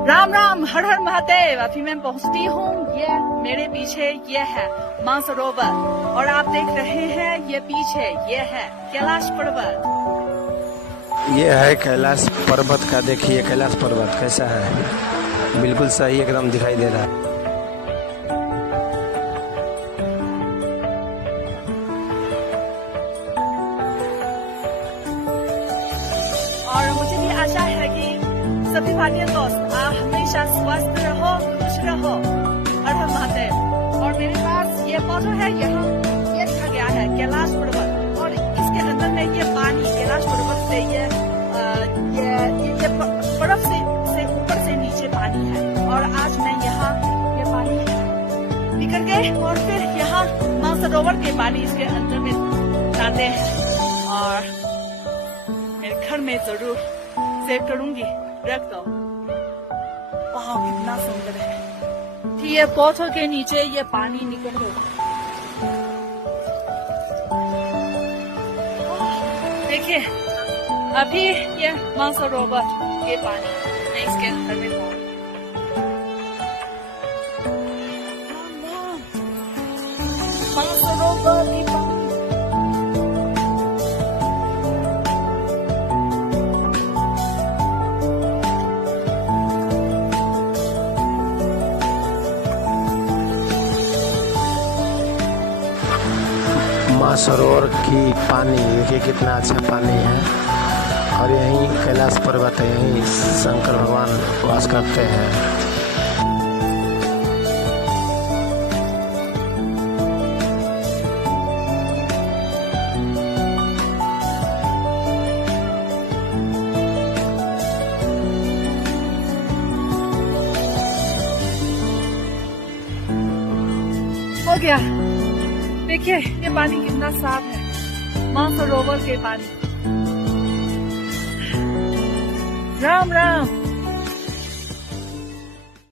राम राम, हर हर महादेव। अभी मैं पहुंचती हूँ। ये मेरे पीछे ये है मानसरोवर और आप देख रहे हैं ये पीछे ये है कैलाश पर्वत। ये है कैलाश पर्वत का, देखिए कैलाश पर्वत कैसा है, बिल्कुल सही एकदम दिखाई दे रहा है। और मुझे भी आशा है कि सभी भारतीय दोस्त आप हमेशा स्वस्थ रहो, खुश रहो। हर हर महादेव। और मेरे पास ये फोटो है, यहाँ ये लिखा गया है कैलाश पर्वत और इसके अंदर में ये पानी कैलाश पर्वत से ये बर्फ से ऊपर से नीचे पानी है। और आज मैं यहाँ ये पानी निकल गए और फिर यहाँ मानसरोवर के पानी इसके अंदर में डालते हैं और मेरे घर में जरूर सेव करूंगी, रख दो। वाह कितना सुंदर है कि ये पौधों के नीचे ये पानी निकल रहा है। देखिए अभी ये मानसरोवर के पानी मैं इसके अंदर में हूँ। मानसरोवर की पानी मानसरोवर की पानी देखिए कितना अच्छा पानी है। और यहीं कैलाश पर्वत है, यहीं शंकर भगवान वास करते हैं। हो गया। देखिए ये पानी कितना साफ है, मानसरोवर के पानी। राम राम।